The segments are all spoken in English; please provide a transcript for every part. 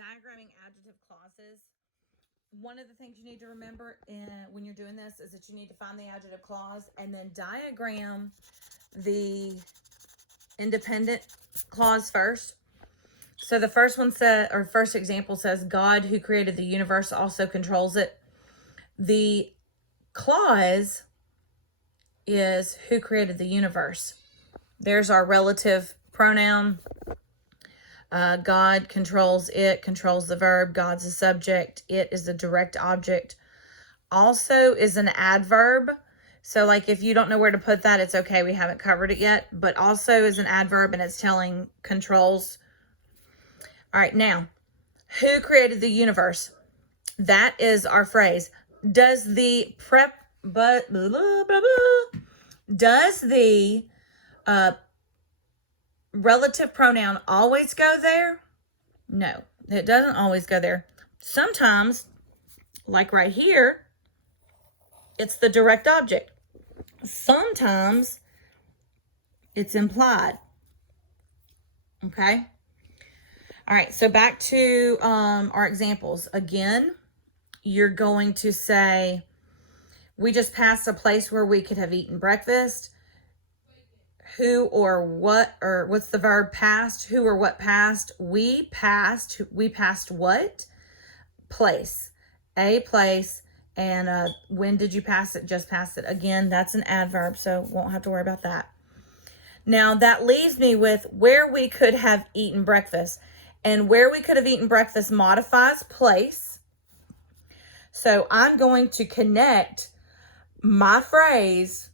diagramming adjective clauses, one of the things you need to remember when you're doing this is that you need to find the adjective clause and then diagram the independent clause first. So the first one says, or first example says, God who created the universe also controls it. The clause is who created the universe. There's our relative pronoun. God controls it, controls the verb. God's the subject. It is the direct object. Also is an adverb. So like if you don't know where to put that, it's okay. We haven't covered it yet. But also is an adverb and it's telling controls. All right, now, who created the universe? That is our phrase. Does the does the relative pronoun always go there? No, it doesn't always go there. Sometimes, like right here, it's the direct object. Sometimes it's implied. Okay? All right, so back to our examples. Again, you're going to say, we just passed a place where we could have eaten breakfast. Who or what, or what's the verb past? Who or what passed? We passed what? Place. A place. And when did you pass it? Just passed it. Again, that's an adverb, so won't have to worry about that. Now, that leaves me with where we could have eaten breakfast. And where we could have eaten breakfast modifies place. So I'm going to connect my phrase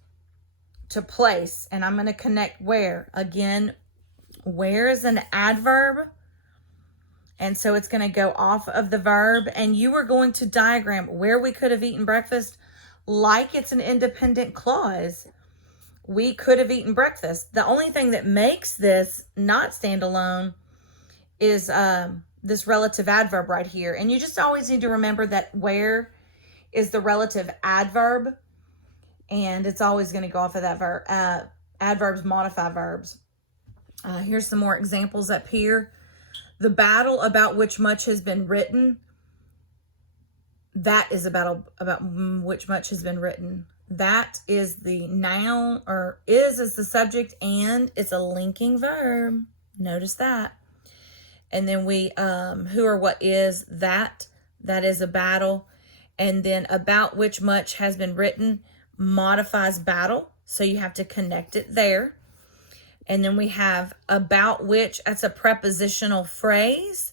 to place. And I'm going to connect where. Again, where is an adverb. And so it's going to go off of the verb. And you are going to diagram where we could have eaten breakfast like it's an independent clause. We could have eaten breakfast. The only thing that makes this not stand alone is this relative adverb right here. And you just always need to remember that where is the relative adverb. And it's always going to go off of that verb. Adverbs modify verbs. Here's some more examples up here. The battle about which much has been written. That is a battle about which much has been written. That is the noun, or is the subject, and it's a linking verb. Notice that. And then we, who or what is that? That is a battle. And then about which much has been written modifies battle. So you have to connect it there. And then we have about which, that's a prepositional phrase.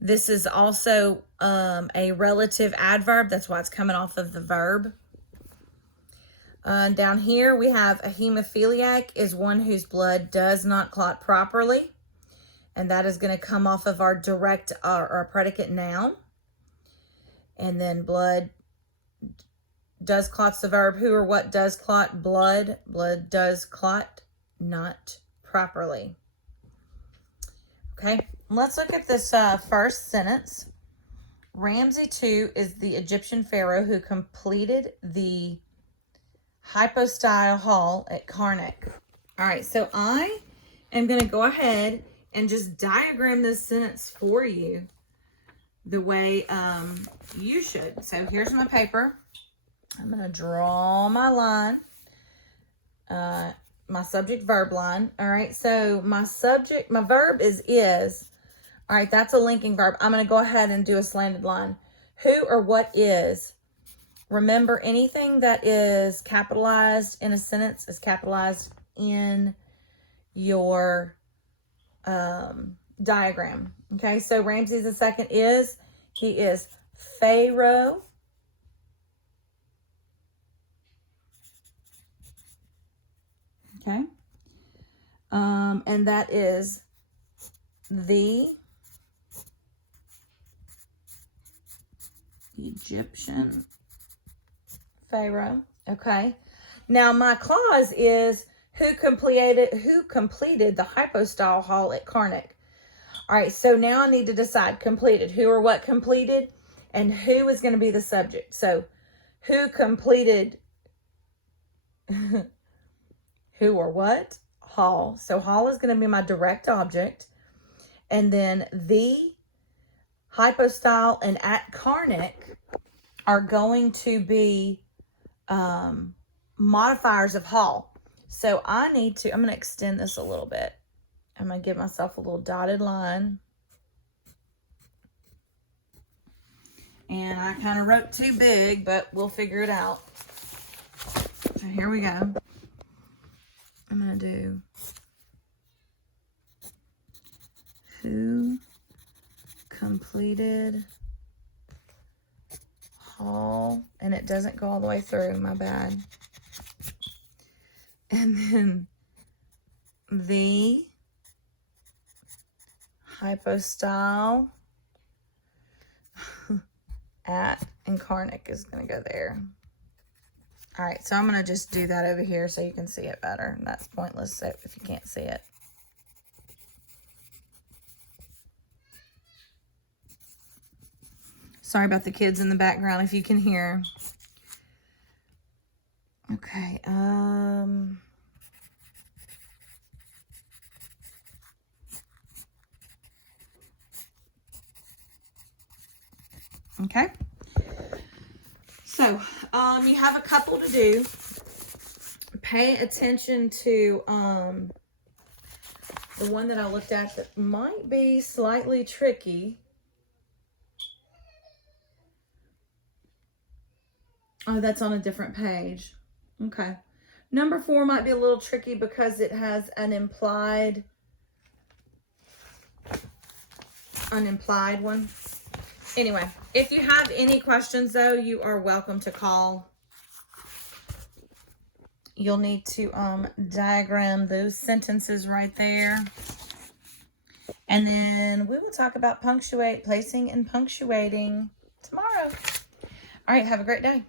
This is also a relative adverb. That's why it's coming off of the verb. Down here we have a hemophiliac is one whose blood does not clot properly. And that is going to come off of our direct or predicate noun. And then blood does clot's the verb. Who or what does clot? Blood. Blood does clot not properly. Okay, let's look at this first sentence. Ramses II is the Egyptian pharaoh who completed the hypostyle hall at Karnak. All right, so I am going to go ahead and just diagram this sentence for you the way you should. So here's my paper. I'm going to draw my line, my subject verb line. All right, so my verb is. All right, that's a linking verb. I'm going to go ahead and do a slanted line. Who or what is? Remember, anything that is capitalized in a sentence is capitalized in your diagram. Okay, so Ramses II he is Pharaoh. Okay, and that is the Egyptian Pharaoh. Okay, now my clause is who completed the hypostyle hall at Karnak. All right, so now I need to decide completed. Who or what completed, and who is going to be the subject. So who completed who or what? Hall. So hall is going to be my direct object. And then the hypostyle and at Karnic are going to be modifiers of Hall. So I'm going to extend this a little bit. I'm going to give myself a little dotted line. And I kind of wrote too big, but we'll figure it out. So here we go. I'm going to do who completed Hall, and it doesn't go all the way through, my bad. And then the hypostyle at and Karnic is going to go there. All right, so I'm going to just do that over here so you can see it better. That's pointless if you can't see it. Sorry about the kids in the background if you can hear. Okay, okay. So, you have a couple to do. Pay attention to the one that I looked at that might be slightly tricky. Oh, that's on a different page. Okay. Number 4 might be a little tricky because it has an implied one. Anyway, if you have any questions, though, you are welcome to call. You'll need to diagram those sentences right there. And then we will talk about placing and punctuating tomorrow. All right, have a great day.